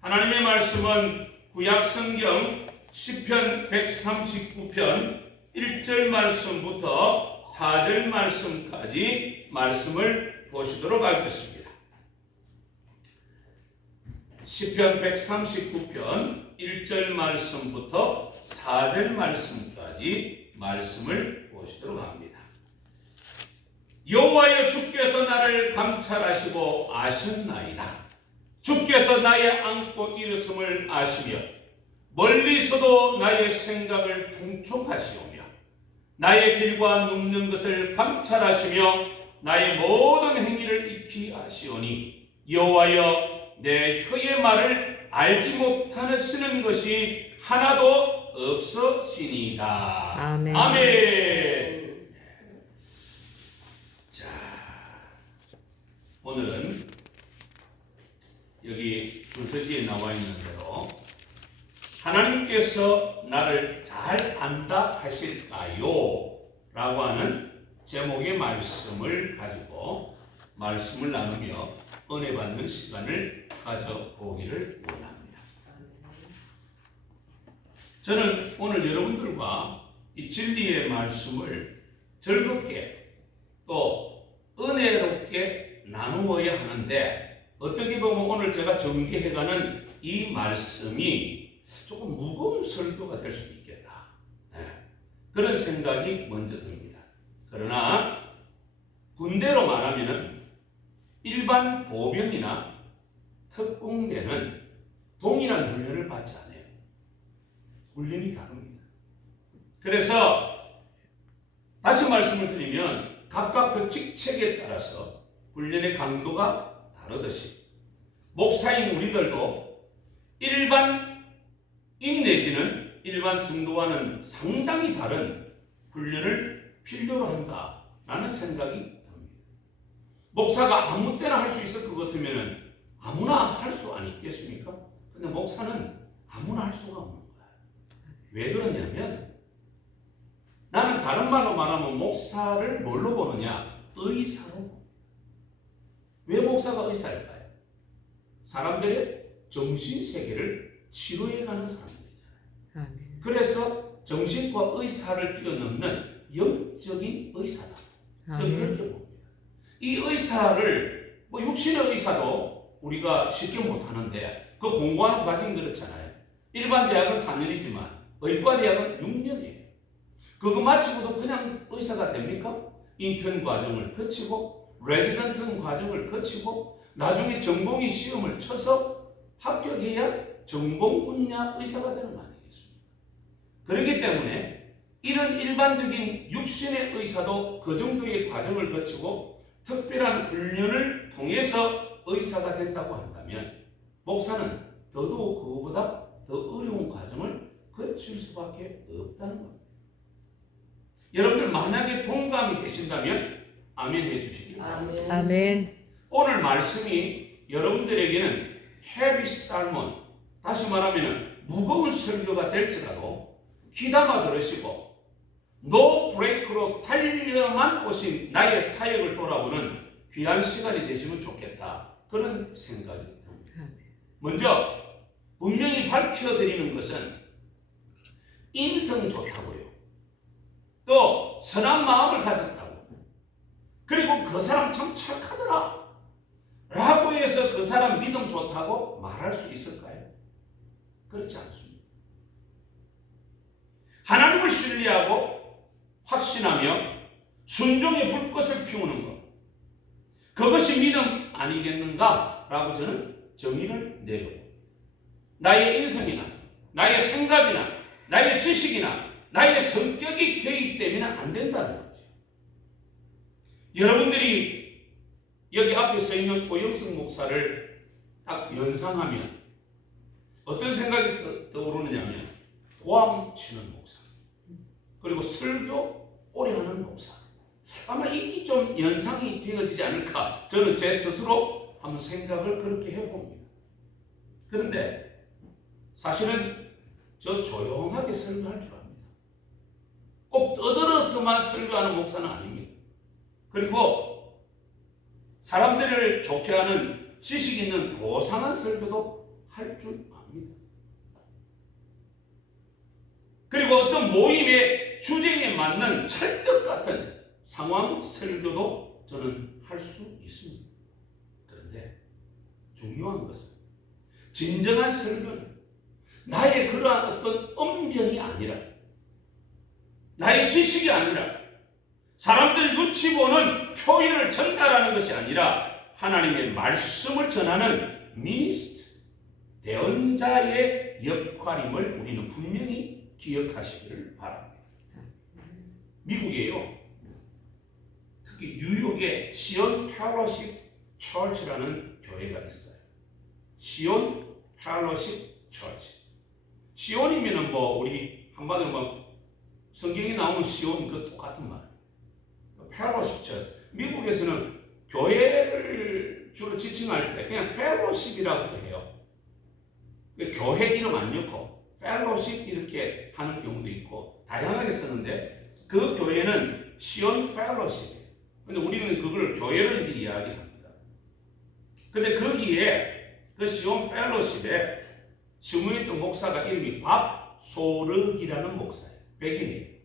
하나님의 말씀은 구약성경 시편 139편 1절 말씀부터 4절 말씀까지 말씀을 보시도록 하겠습니다. 시편 139편 1절 말씀부터 4절 말씀까지 말씀을 보시도록 합니다. 여호와여, 주께서 나를 감찰하시고 아셨나이다. 주께서 나의 안고 일었음을 아시며 멀리서도 나의 생각을 통촉하시오며 나의 길과 눕는 것을 감찰하시며 나의 모든 행위를 익히 아시오니 여호와여, 내 혀의 말을 알지 못하시는 것이 하나도 없으시니이다. 아멘. 아멘. 자, 오늘은 여기 순서지에 나와 있는 대로 하나님께서 나를 잘 안다 하실까요? 라고 하는 제목의 말씀을 가지고 말씀을 나누며 은혜 받는 시간을 가져보기를 원합니다. 저는 오늘 여러분들과 이 진리의 말씀을 즐겁게 또 은혜롭게 나누어야 하는데, 어떻게 보면 오늘 제가 전개해가는 이 말씀이 조금 무거운 설교가 될 수도 있겠다. 그런 생각이 먼저 듭니다. 그러나 군대로 말하면 일반 보병이나 특공대는 동일한 훈련을 받지 않아요. 훈련이 다릅니다. 그래서 다시 말씀을 드리면 각각 그 직책에 따라서 훈련의 강도가 다르듯이 목사인 우리들도 일반인 내지는 일반 성도와는 상당히 다른 훈련을 필요로 한다라는 생각이 듭니다. 목사가 아무 때나 할 수 있을 것 같으면 아무나 할 수 아니겠습니까? 근데 목사는 아무나 할 수가 없는 거예요. 왜 그러냐면, 나는 다른 말로 말하면 목사를 뭘로 보느냐? 의사로 봅니다. 왜 목사가 의사일까요? 사람들의 정신세계를 치료해가는 사람들이잖아요. 그래서 정신과 의사를 뛰어넘는 영적인 의사다. 저는 그렇게 봅니다. 이 의사를 육신의 의사도 우리가 쉽게 못하는데 그 공부하는 과정이 그렇잖아요. 일반 대학은 4년이지만 의과대학은 6년이에요. 그거 마치고도 그냥 의사가 됩니까? 인턴 과정을 거치고 레지던트 과정을 거치고 나중에 전공의 시험을 쳐서 합격해야 전공 분야 의사가 되는 거 아니겠습니까? 그렇기 때문에 이런 일반적인 육신의 의사도 그 정도의 과정을 거치고 특별한 훈련을 통해서 의사가 된다고 한다면, 목사는 더더욱 그거보다 더 어려운 과정을 거칠 수밖에 없다는 겁니다. 여러분들 만약에 동감이 되신다면 아멘 해주시기 바랍니다. 아멘. 오늘 말씀이 여러분들에게는 헤비 sermon, 다시 말하면 무거운 설교가 될지라도 귀담아 들으시고 노 브레이크로 달려만 오신 나의 사역을 돌아보는 귀한 시간이 되시면 좋겠다, 그런 생각이 듭니다. 먼저 분명히 밝혀드리는 것은 인성 좋다고요, 또 선한 마음을 가졌다고, 그리고 그 사람 참 착하더라 라고 해서 그 사람 믿음 좋다고 말할 수 있을까요? 그렇지 않습니다. 하나님을 신뢰하고 확신하며 순종의 불꽃을 피우는 것, 그것이 믿음 아니겠는가 라고 저는 정의를 내려봅니다. 나의 인성이나 나의 생각이나 나의 지식이나 나의 성격이 개입되면 안 된다는 거죠. 여러분들이 여기 앞에 서 있는 오영석 목사를 딱 연상하면 어떤 생각이 떠오르느냐면, 고함 치는 목사, 그리고 설교 오래 하는 목사, 아마 이게 좀 연상이 되어지지 않을까, 저는 제 스스로 한번 생각을 그렇게 해봅니다. 그런데 사실은 저 조용하게 설교할 줄 압니다. 꼭 떠들어서만 설교하는 목사는 아닙니다. 그리고 사람들을 좋게 하는 지식 있는 고상한 설교도 할 줄 압니다. 그리고 어떤 모임의 주제에 맞는 찰떡 같은 상황 설교도 저는 할 수 있습니다. 그런데 중요한 것은 진정한 설교는 나의 그러한 어떤 언변이 아니라, 나의 지식이 아니라, 사람들 눈치 보는 표현을 전달하는 것이 아니라 하나님의 말씀을 전하는 미니스트, 대언자의 역할임을 우리는 분명히 기억하시기를 바랍니다. 미국에요, 특히 뉴욕에 시온 펠로십 처치라는 교회가 있어요. 시온 펠로십 처치. 시온이면은 우리 한마디로 성경에 나오는 시온 그 똑같은 말. 펠로십 처치. 미국에서는 교회를 주로 지칭할 때 그냥 펠로십이라고 해요. 교회 이름 안 넣고 펠로십 이렇게 하는 경우도 있고 다양하게 쓰는데, 그 교회는 시온 펠로십이에요. 근데 우리는 그걸 교회로 이제 이야기를 합니다. 근데 거기에 그 시온 펠로십에 신무했던 목사가 이름이 밥 소르기라는 목사예요. 백인이에요.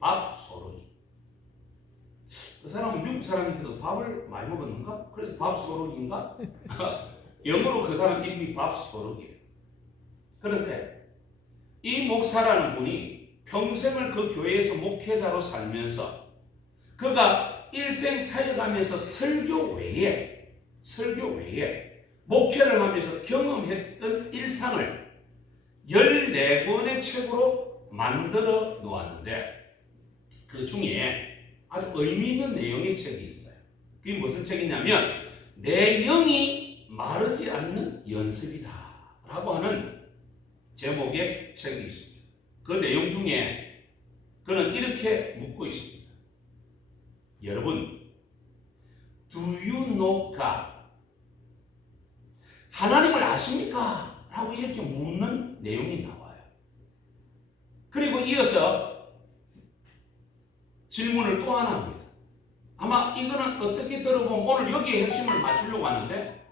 밥 소르기. 그 사람은 미국 사람인데도 밥을 많이 먹었는가? 그래서 밥 소르기인가? 영어로 그 사람 이름이 밥 소르기예요. 그런데 이 목사라는 분이 평생을 그 교회에서 목회자로 살면서 그가 일생 사역하면서 설교 외에 목회를 하면서 경험했던 일상을 14권의 책으로 만들어 놓았는데, 그 중에 아주 의미 있는 내용의 책이 있어요. 그게 무슨 책이냐면 내 영이 마르지 않는 연습이다 라고 하는 제목의 책이 있습니다. 그 내용 중에 그는 이렇게 묻고 있습니다. 여러분, Do you know God? 하나님을 아십니까? 라고 이렇게 묻는 내용이 나와요. 그리고 이어서 질문을 또 하나 합니다. 아마 이거는 어떻게 들어보면 오늘 여기에 핵심을 맞추려고 하는데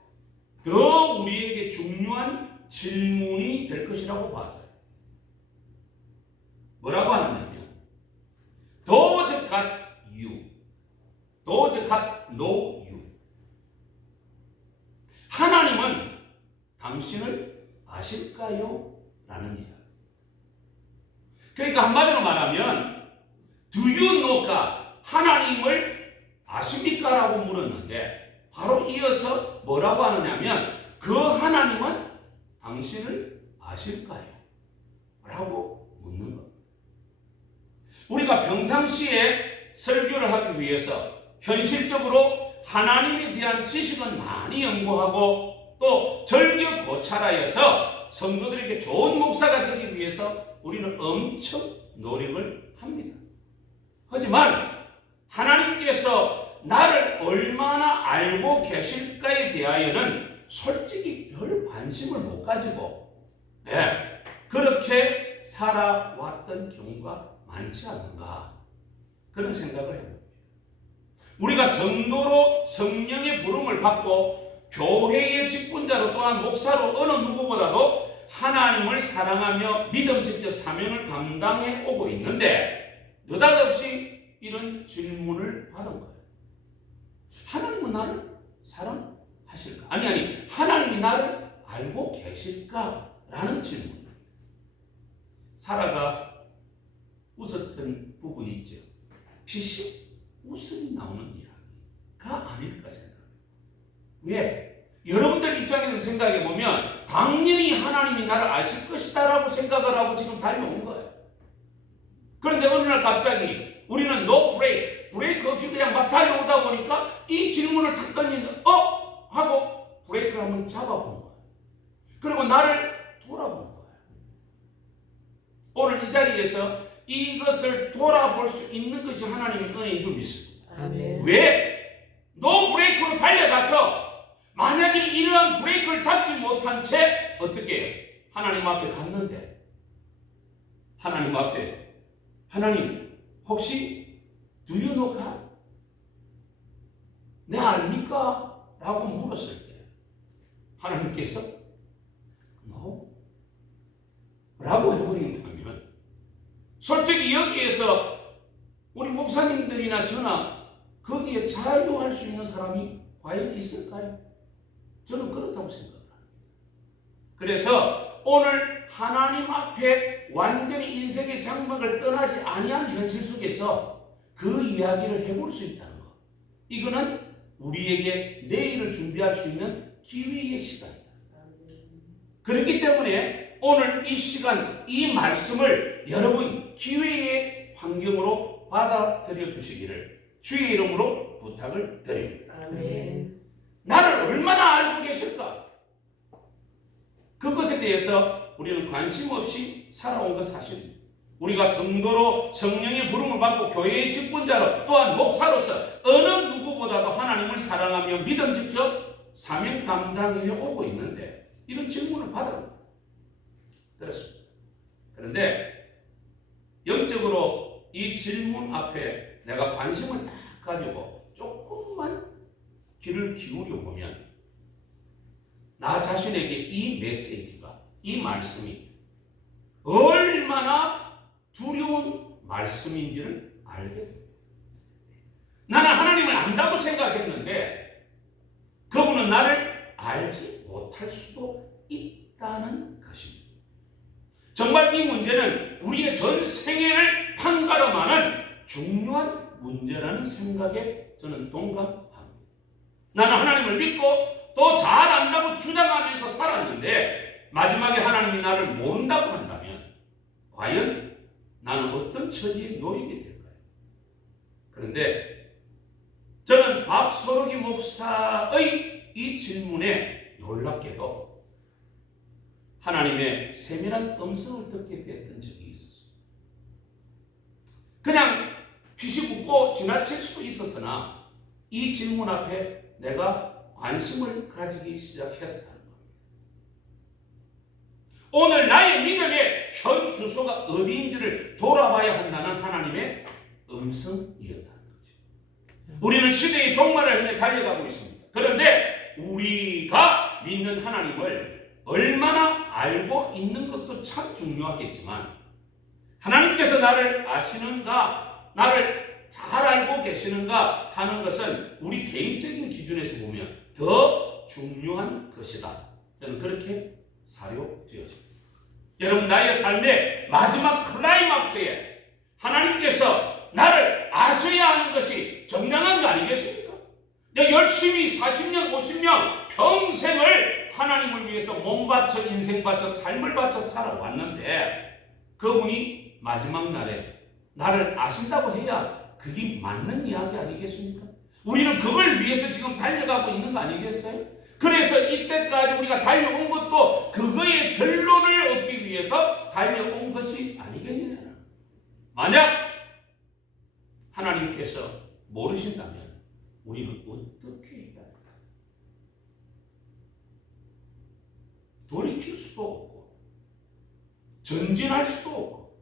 더 우리에게 중요한 질문이 될 것이라고 봐져요. 뭐라고 하느냐면 Does God you? Does God know you? 하나님은 당신을 아실까요? 라는 이야기. 그러니까 한마디로 말하면 Do you know God? 하나님을 아십니까? 라고 물었는데 바로 이어서 뭐라고 하느냐면 그 하나님은 당신을 아실까요? 라고 묻는 겁니다. 우리가 평상시에 설교를 하기 위해서 현실적으로 하나님에 대한 지식은 많이 연구하고 또 절교고찰하여서 성도들에게 좋은 목사가 되기 위해서 우리는 엄청 노력을 합니다. 하지만 하나님께서 나를 얼마나 알고 계실까에 대하여는 솔직히 별 관심을 못 가지고 그렇게 살아왔던 경우가 많지 않는가, 그런 생각을 해봅니다. 우리가 성도로 성령의 부름을 받고 교회의 직분자로 또한 목사로 어느 누구보다도 하나님을 사랑하며 믿음직접 사명을 감당해 오고 있는데 느닷없이 이런 질문을 받은 거예요. 하나님은 나를 사랑하실까? 아니 하나님이 나를 알고 계실까? 라는 질문입니다. 사라가 웃었던 부분이 있죠. 빛이 웃음이 나오는 이야기가 아닐까 생각합니다. 왜? 여러분들 입장에서 생각해 보면 당연히 하나님이 나를 아실 것이다 라고 생각을 하고 지금 달려온 거예요. 그런데 어느 날 갑자기 우리는 no 브레이크 없이 그냥 막 달려오다 보니까 이 질문을 탁 던지는데 하고 브레이크를 한번 잡아본 거예요. 그리고 나를 돌아본 거예요. 오늘 이 자리에서 이것을 돌아볼 수 있는 것이 하나님의 은혜인 줄 믿습니다. 아멘. 왜? 노 브레이크로 달려가서 만약에 이러한 브레이크를 잡지 못한 채 어떻게 해요? 하나님 앞에 갔는데 하나님 앞에 하나님 혹시 Do you know God? 내 압니까? 라고 물었을 때 하나님께서 그런데 여기에서 우리 목사님들이나 저나 거기에 자유할 수 있는 사람이 과연 있을까요? 저는 그렇다고 생각합니다. 그래서 오늘 하나님 앞에 완전히 인생의 장막을 떠나지 아니한 현실 속에서 그 이야기를 해볼 수 있다는 것. 이거는 우리에게 내일을 준비할 수 있는 기회의 시간이다. 그렇기 때문에 오늘 이 시간, 이 말씀을 여러분 기회의 환경으로 받아들여 주시기를 주의 이름으로 부탁을 드립니다. 아멘. 나를 얼마나 알고 계실까? 그것에 대해서 우리는 관심 없이 살아온 것 사실입니다. 우리가 성도로 성령의 부름을 받고 교회의 직분자로 또한 목사로서 어느 누구보다도 하나님을 사랑하며 믿음 지켜 사명 감당해 오고 있는데 이런 질문을 받았습니다. 그런데 영적으로 이 질문 앞에 내가 관심을 딱 가지고 조금만 귀를 기울여 보면 나 자신에게 이 메시지가, 이 말씀이 얼마나 두려운 말씀인지를 알게 됩니다. 나는 하나님을 안다고 생각했는데 그분은 나를 알지 못할 수도 있다는 것입니다. 정말 이 문제는 우리의 전 생애를 판가름하는 중요한 문제라는 생각에 저는 동감합니다. 나는 하나님을 믿고 또 잘 안다고 주장하면서 살았는데 마지막에 하나님이 나를 모른다고 한다면 과연 나는 어떤 처지에 놓이게 될까요? 그런데 저는 밥소르기 목사의 이 질문에 놀랍게도 하나님의 세밀한 음성을 듣게 되었던 적이 있었어요. 그냥 피식 웃고 지나칠 수도 있었으나 이 질문 앞에 내가 관심을 가지기 시작했었다는 겁니다. 오늘 나의 믿음의 현 주소가 어디인지를 돌아봐야 한다는 하나님의 음성이었다는 거죠. 우리는 시대의 종말을 향해 달려가고 있습니다. 그런데 우리가 믿는 하나님을 얼마나 알고 있는 것도 참 중요하겠지만 하나님께서 나를 아시는가, 나를 잘 알고 계시는가 하는 것은 우리 개인적인 기준에서 보면 더 중요한 것이다. 저는 그렇게 사료되어집니다. 여러분, 나의 삶의 마지막 클라이막스에 하나님께서 나를 아셔야 하는 것이 정당한 거 아니겠습니까? 내가 열심히 40년, 50년 평생을 하나님을 위해서 몸 바쳐, 인생 바쳐, 삶을 바쳐 살아왔는데 그분이 마지막 날에 나를 아신다고 해야 그게 맞는 이야기 아니겠습니까? 우리는 그걸 위해서 지금 달려가고 있는 거 아니겠어요? 그래서 이때까지 우리가 달려온 것도 그거의 결론을 얻기 위해서 달려온 것이 아니겠느냐. 만약 하나님께서 모르신다면 우리는 어떻게 해야 할까? 돌이킬 수도 없고 전진할 수도 없고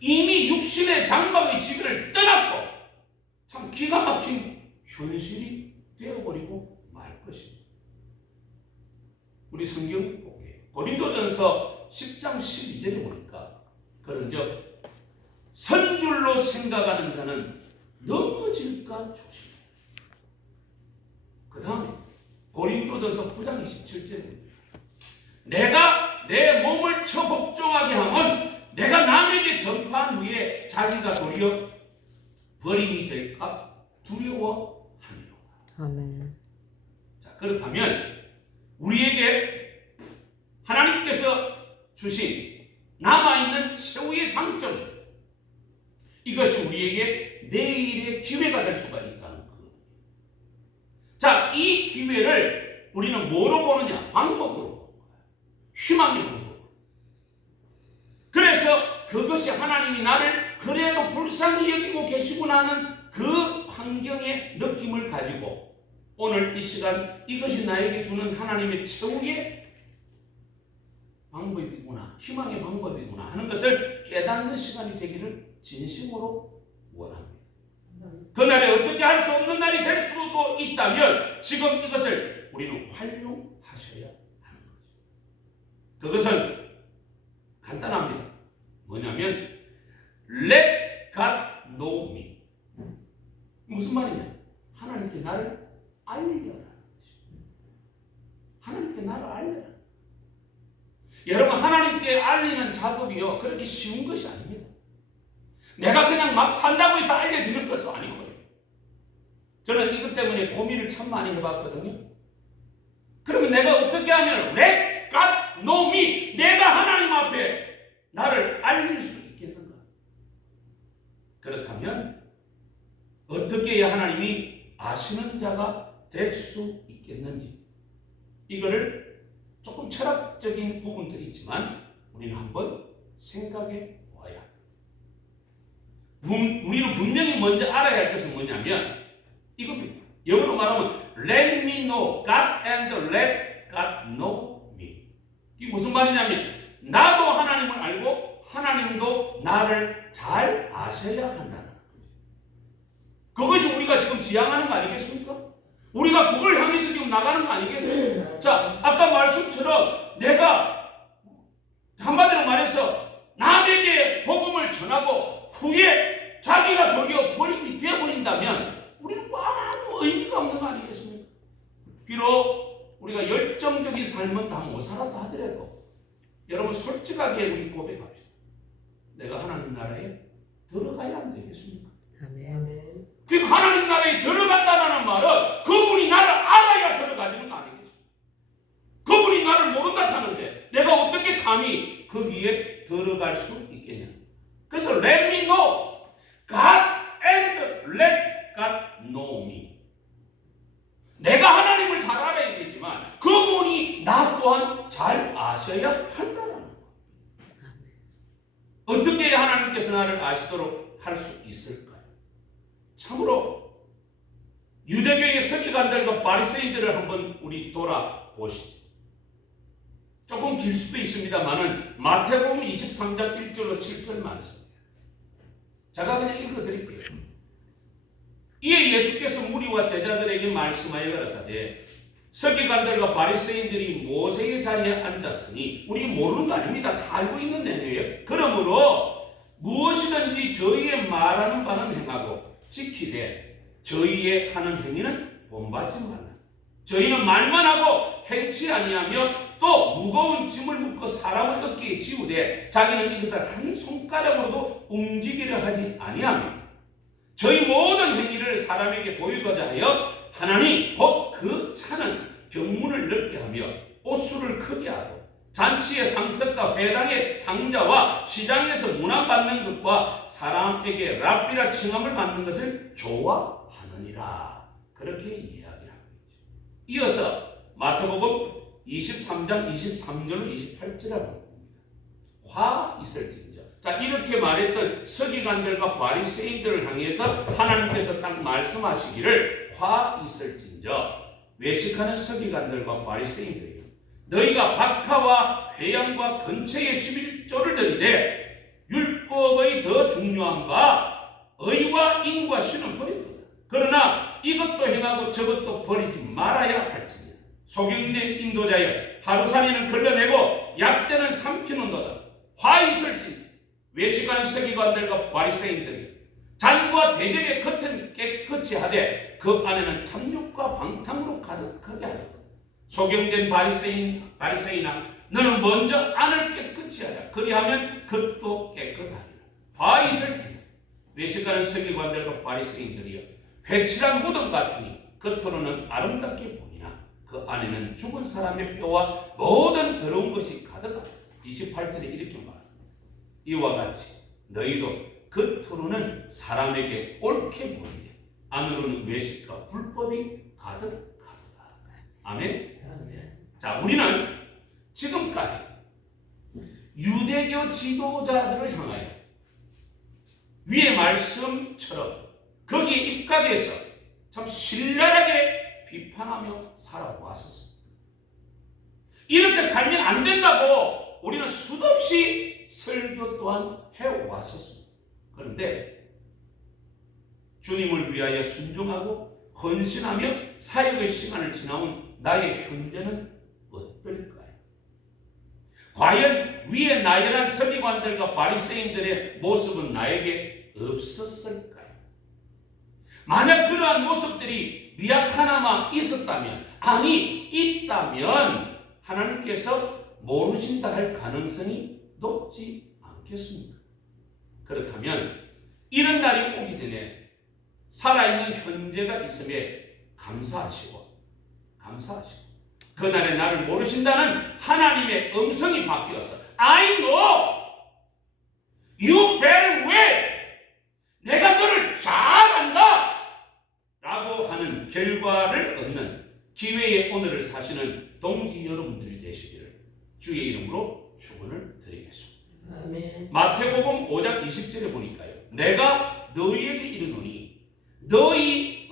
이미 육신의 장막의 지배를 떠났고 참 기가 막힌 현실이 되어버리고 말 것입니다. 우리 성경 볼게요. 고린도전서 10장 12절에 보니까 그런즉 선줄로 생각하는 자는 넘어질까 조심해. 그 다음에 고린도전서 9장 27절에 내가 내 몸을 처복종하게 하면 내가 남에게 전파한 후에 자기가 도리어 버림이 될까 두려워하미로다. 아멘. 자, 그렇다면 우리에게 하나님께서 주신 남아있는 최후의 장점, 이것이 우리에게 내일의 기회가 될 수가 있다는 거거든요. 자, 이 기회를 우리는 뭐로 보느냐? 방법으로 보는 거예요. 희망의 방법. 그래서 그것이 하나님이 나를 그래도 불쌍히 여기고 계시구나 하는 그 환경의 느낌을 가지고 오늘 이 시간 이것이 나에게 주는 하나님의 최후의 방법이구나, 희망의 방법이구나 하는 것을 깨닫는 시간이 되기를 진심으로 원합니다. 그날에 어떻게 할 수 없는 날이 될 수도 있다면 지금 이것을 우리는 활용하셔야 하는 거죠. 그것은 간단합니다. 뭐냐면 Let 여러분, 하나님께 알리는 작업이요, 그렇게 쉬운 것이 아닙니다. 내가 그냥 막 산다고 해서 알려지는 것도 아니고요. 저는 이것 때문에 고민을 참 많이 해봤거든요. 그러면 내가 어떻게 하면 Let God know me, 내가 하나님 앞에 나를 알릴 수 있겠는가? 그렇다면 어떻게 해야 하나님이 아시는 자가 될 수 있겠는지, 이거를 조금 철학적인 부분도 있지만 우리는 한번 생각해 보아야 합니다. 우리는 분명히 먼저 알아야 할 것은 뭐냐면 이겁니다. 영어로 말하면 Let me know God and let God know me. 이게 무슨 말이냐면 나도 하나님을 알고 하나님도 나를 잘 아셔야 한다는 거죠. 그것이 우리가 지금 지향하는 거 아니겠습니까? 우리가 그걸 향해서 지금 나가는 거 아니겠어요? 자, 아까 말씀처럼 내가 한마디로 말해서 남에게 복음을 전하고 후에 자기가 도리어 버림이 되어버린다면 우리는 아무 의미가 없는 거 아니겠습니까? 비록 우리가 열정적인 삶은 다 못 살았다 하더라도 여러분, 솔직하게 우리 고백합시다. 내가 하나님 나라에 들어가야 안 되겠습니까? 아멘. 그 하나님 나라에 들어간다는 말은 그분이 나를 알아야 들어가지는 거 아니겠습니까? 그분이 나를 모른다 하는데 내가 어떻게 감히 거기에 들어갈 수 있겠냐? 그래서 let me know God and let God know me. 내가 하나님을 잘 알아야 되지만 그분이 나 또한 잘 아셔야 한다는 거예요. 어떻게 해야 하나님께서 나를 아시도록 할 수 있을까요? 참으로 유대교의 서기관들과 바리새인들을 한번 우리 돌아보시죠. 조금 길 수도 있습니다만은 마태복음 23장 1절로 7절 말씀. 제가 그냥 읽어드릴게요. 이에 예수께서 무리와 제자들에게 말씀하여 가라사대 서기관들과 바리새인들이 모세의 자리에 앉았으니, 우리 모르는 거 아닙니다. 다 알고 있는 내용이에요. 그러므로 무엇이든지 저희의 말하는 바는 행하고 지키되 저희의 하는 행위는 본받지 말라. 저희는 말만 하고 행치 아니하며 또 무거운 짐을 묶어 사람을 어깨에 지우되 자기는 이것을 한 손가락으로도 움직이려 하지 아니하며 저희 모든 행위를 사람에게 보이고자 하여 하나니 곧 그 차는 병문을 넓게 하며 옷수를 크게 하고 잔치의 상석과 회당의 상자와 시장에서 문안받는 것과 사람에게 랍비라 칭함을 받는 것을 좋아하느니라. 그렇게 이야기를 하고 있죠. 이어서 마태복음 23장 23절로 28절을 봅니다. 화 있을진저. 자, 이렇게 말했던 서기관들과 바리새인들을 향해서 하나님께서 딱 말씀하시기를 화 있을진저. 외식하는 서기관들과 바리새인들이요, 너희가 박하와 회양과 근처의 11조를 드리되 율법의 더 중요한 바 의와 인과 신은 버리도다. 그러나 이것도 행하고 저것도 버리지 말아야 할지니라. 소경된 인도자여, 하루살이는 걸러내고 약대는 삼키는도다. 화 있을진 외식하는 서기관들과 바리새인들이 잔과 대접의 겉은 깨끗이 하되 그 안에는 탐욕과 방탕으로 가득하게 하도다. 소경된 바리새인아, 너는 먼저 안을 깨끗이 하라. 그리하면 겉도 깨끗하리라. 화 있을진 외식하는 서기관들과 바리새인들이여, 회칠한 무덤 같으니 겉으로는 아름답게 보이나 그 안에는 죽은 사람의 뼈와 모든 더러운 것이 가득하다. 28절에 이렇게 말합니다. 이와 같이 너희도 겉으로는 사람에게 옳게 보이되 안으로는 외식과 불법이 가득하도다. 아멘. 자, 우리는 지금까지 유대교 지도자들을 향하여 위의 말씀처럼 거기에 입각해서 참 신랄하게 비판하며 살아왔었습니다. 이렇게 살면 안 된다고 우리는 수없이 설교 또한 해왔었습니다. 그런데 주님을 위하여 순종하고 헌신하며 사역의 시간을 지나온 나의 현재는 어떨까요? 과연 위에 나열한 서기관들과 바리새인들의 모습은 나에게 없었을까요? 만약 그러한 모습들이 미약하나마 있었다면, 아니 있다면 하나님께서 모르신다 할 가능성이 높지 않겠습니까? 그렇다면 이런 날이 오기 전에 살아있는 현재가 있음에 감사하시고 그날의 나를 모르신다는 하나님의 음성이 바뀌어서 I know you very well, 내가 너를 잘 안다 라고 하는 결과를 얻는 기회의 오늘을 사시는 동지 여러분들이 되시기를 주의 이름으로 축원을 드리겠습니다. 아멘. 마태복음 5장 20절에 보니까요, 내가 너희에게 이르노니 너희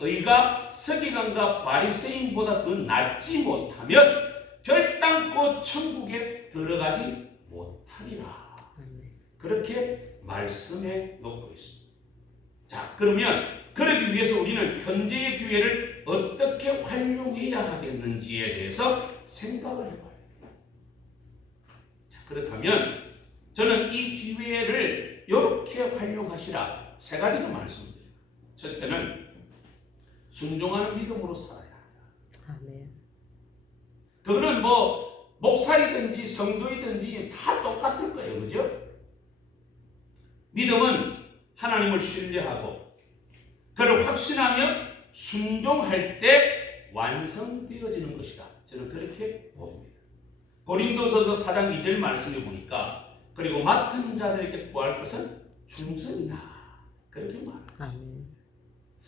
의가 서기관과 바리새인보다 더 낫지 못하면 결단코 천국에 들어가지 못하리라. 그렇게 말씀해 놓고 있습니다. 자, 그러면 그러기 위해서 우리는 현재의 기회를 어떻게 활용해야 하겠는지에 대해서 생각을 해봐야 돼요. 자, 그렇다면 저는 이 기회를 이렇게 활용하시라 세 가지를 말씀드립니다. 첫째는 순종하는 믿음으로 살아야 한다. 아멘. 그거는 뭐 목사이든지 성도이든지 다 똑같을 거예요. 그죠? 믿음은 하나님을 신뢰하고 그를 확신하며 순종할 때 완성되어지는 것이다. 저는 그렇게 봅니다. 고린도서서 4장 2절 말씀해 보니까 그리고 맡은 자들에게 구할 것은 충성이다. 그렇게 말합니다.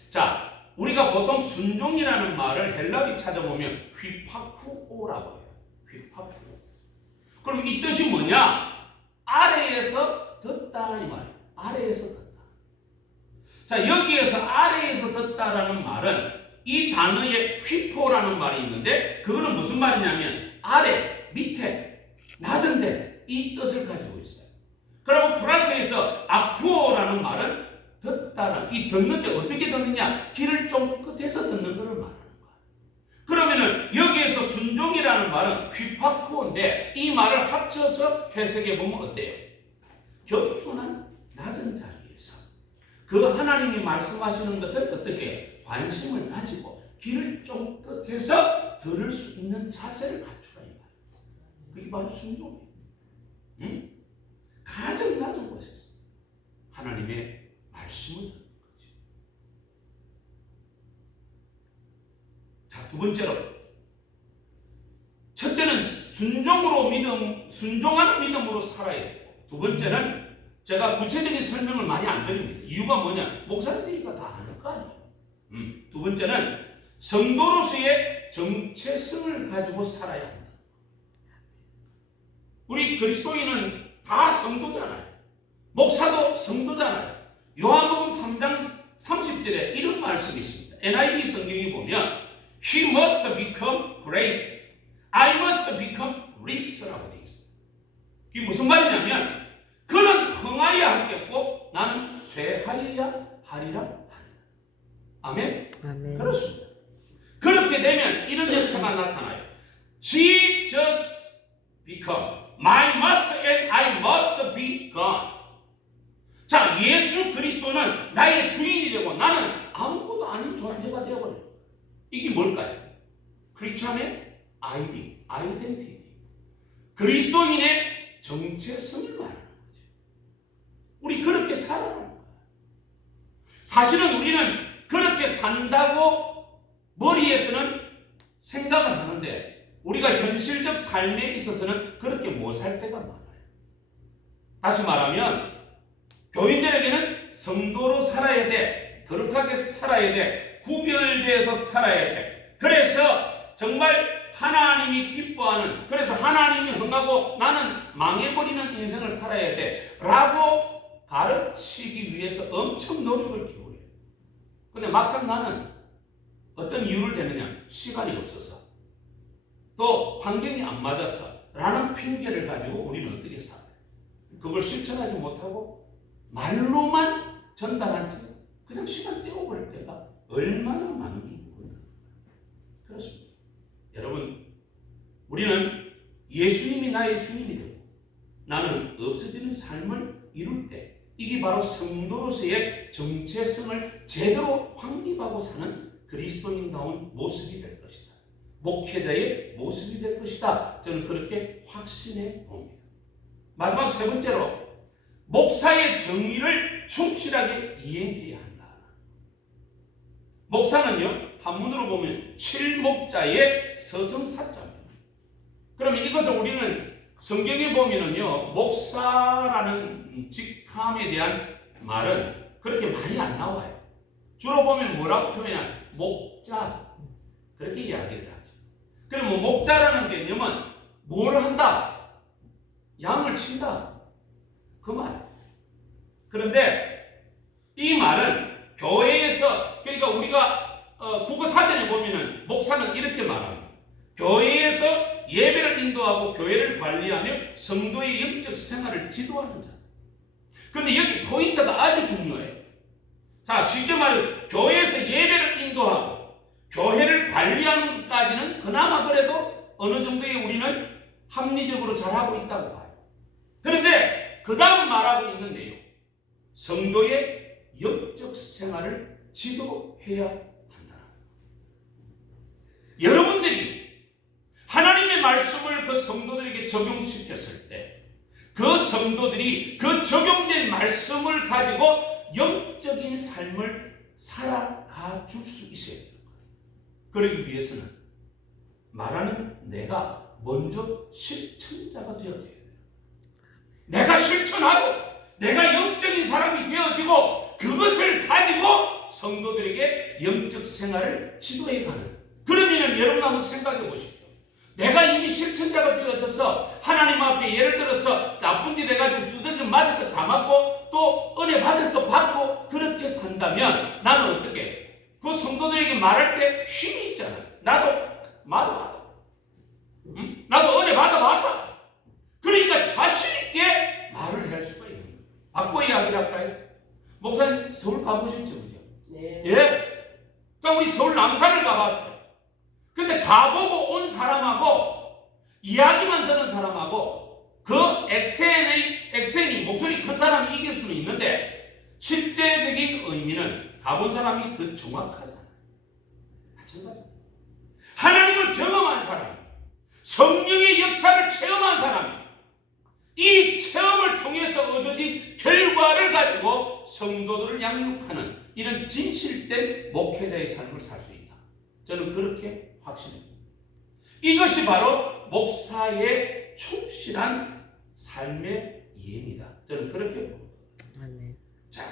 자, 우리가 보통 순종이라는 말을 헬라어에 찾아보면 휘파쿠오라고 해요. 휘파쿠오. 그럼 이 뜻이 뭐냐? 아래에서 듣다 이 말이에요. 아래에서 듣다. 자, 여기에서 아래에서 듣다라는 말은 이 단어에 휘포라는 말이 있는데 그거는 무슨 말이냐면 아래, 밑에, 낮은데 이 뜻을 가지고 있어요. 그리고 플러스에서 아쿠오라는 말은 듣다는, 이 듣는데 어떻게 듣느냐? 귀를 좀 끝에서 듣는 것을 말하는 거야. 그러면은 여기에서 순종이라는 말은 휘파쿠오인데 이 말을 합쳐서 해석해 보면 어때요? 겸손한 낮은 자리에서 그 하나님이 말씀하시는 것을 어떻게 관심을 가지고 귀를 좀 끝에서 들을 수 있는 자세를 갖추라 이 말이에요. 그게 바로 순종이에요. 응? 가장 낮은 곳에서 하나님의 말씀을 듣는 거지. 자, 두 번째로, 첫째는 순종하는 믿음으로 살아야 되고, 두 번째는 제가 구체적인 설명을 많이 안 드립니다. 이유가 뭐냐? 목사님들이 다 아는 거 아니에요. 두 번째는 성도로서의 정체성을 가지고 살아야 한다. 우리 그리스도인은 다 성도잖아요. 목사도 성도잖아요. 요한복음 3장 30절에 이런 말씀이 있습니다. NIV 성경에 보면 He must become great, I must become rich라고 되어 있어요. 이게 무슨 말이냐면 그는 흥하여야 하겠고 나는 쇠하여야 하리라. 아멘? 아멘. 그렇습니다. 그렇게 되면 이런 역사가 나타나요. Jesus become my master and I must be God. 자, 예수 그리스도는 나의 주인이 되고 나는 아무것도 아닌 존재가 되어버려요. 이게 뭘까요? 크리스찬의 아이덴티티. 그리스도인의 정체성을 말하는 거죠. 우리 그렇게 살아가는 거예요. 사실은 우리는 그렇게 산다고 머리에서는 생각을 하는데 우리가 현실적 삶에 있어서는 그렇게 못 살 때가 많아요. 다시 말하면 교인들에게는 성도로 살아야 돼. 거룩하게 살아야 돼. 구별돼서 살아야 돼. 그래서 정말 하나님이 기뻐하는, 그래서 하나님이 흥하고 나는 망해버리는 인생을 살아야 돼 라고 가르치기 위해서 엄청 노력을 기울여요. 근데 막상 나는 어떤 이유를 대느냐? 시간이 없어서 또 환경이 안 맞아서 라는 핑계를 가지고 우리는 어떻게 살아요? 그걸 실천하지 못하고 말로만 전달한 채 그냥 시간 때워버릴 때가 얼마나 많은지 모릅니다. 그렇습니다. 여러분, 우리는 예수님이 나의 주인이 되고 나는 없어지는 삶을 이룰 때 이게 바로 성도로서의 정체성을 제대로 확립하고 사는 그리스도인다운 모습이 될 것이다. 목회자의 모습이 될 것이다. 저는 그렇게 확신해 봅니다. 마지막 세 번째로 목사의 정의를 충실하게 이행해야 한다. 목사는요, 한문으로 보면 칠목자의 서성사자입니다. 그러면 이것을 우리는 성경에 보면은요, 목사라는 직함에 대한 말은 그렇게 많이 안 나와요. 주로 보면 뭐라고 표현하냐? 목자. 그렇게 이야기를 하죠. 그러면 목자라는 개념은 뭘 한다? 양을 친다. 그 말이에요. 그런데 이 말은 교회에서, 그러니까 우리가 국어 사전에 보면은 목사는 이렇게 말합니다. 교회에서 예배를 인도하고 교회를 관리하며 성도의 영적 생활을 지도하는 자. 그런데 여기 포인트가 아주 중요해요. 자, 쉽게 말해 교회에서 예배를 인도하고 교회를 관리하는 것까지는 그나마 그래도 어느 정도의 우리는 합리적으로 잘하고 있다고 봐요. 그런데 그 다음 말하고 있는데요, 성도의 영적 생활을 지도해야 한다. 여러분들이 하나님의 말씀을 그 성도들에게 적용시켰을 때 그 성도들이 그 적용된 말씀을 가지고 영적인 삶을 살아가 줄 수 있어야 되는 거예요. 그러기 위해서는 말하는 내가 먼저 실천자가 되어져야 돼요. 내가 실천하고 내가 영적인 사람이 되어지고 그것을 가지고 성도들에게 영적 생활을 지도해가는, 그러면 여러분 한번 생각해 보십시오. 내가 이미 실천자가 되어져서 하나님 앞에 예를 들어서 나쁜 짓 해가지고 두들겨 맞을 것 다 맞고 또 은혜 받을 것 받고 그렇게 산다면 나는 어떻게? 그 성도들에게 말할 때 힘이 있잖아. 나도 응? 나도 은혜 받아. 그러니까 자신 있게 말을 할 수가 있는 거예요. 바꿔 이야기를 할까요? 목사님 서울 가보셨죠? 그죠? 네. 예? 자, 우리 서울 남산을 가봤어요. 근데 가보고 온 사람하고 이야기만 듣는 사람하고 그 엑센이 목소리 큰 사람이 이길 수는 있는데 실제적인 의미는 가본 사람이 더 정확하잖아요. 마찬가지. 하나님을 경험한 사람이, 성령의 역사를 체험한 사람이 이 체험을 통해서 얻어진 결과를 가지고 성도들을 양육하는 이런 진실된 목회자의 삶을 살 수 있다. 저는 그렇게 확신합니다. 이것이 바로 목사의 충실한 삶의 이행이다. 저는 그렇게 봅니다. 자,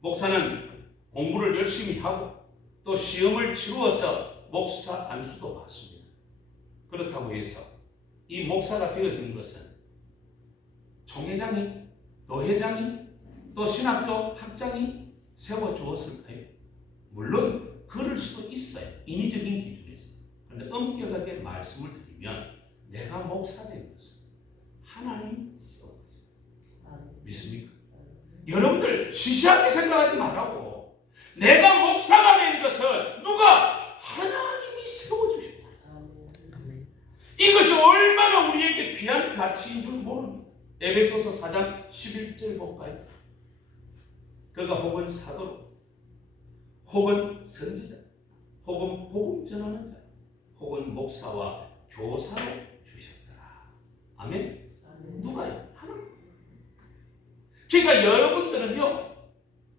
목사는 공부를 열심히 하고 또 시험을 치루어서 목사 안수도 받습니다. 그렇다고 해서 이 목사가 되어진 것은 총회장이, 노회장이, 또 신학교 학장이 세워주었을까요? 물론 그럴 수도 있어요. 인위적인 기준에서. 그런데 엄격하게 말씀을 드리면 내가 목사 된 것은 하나님이 세워주셨습니다. 믿습니까? 여러분들 시시하게 생각하지 말라고. 내가 목사가 된 것은 누가? 하나님이 세워주셨다. 이것이 얼마나 우리에게 귀한 가치인 줄 모릅니다. 에베소서 4장 11절 볼까요? 그가 혹은 사도로, 혹은 선지자, 혹은 복음 전하는 자, 혹은 목사와 교사로 주셨더라. 아멘? 누가요? 하나님. 그러니까 여러분들은요,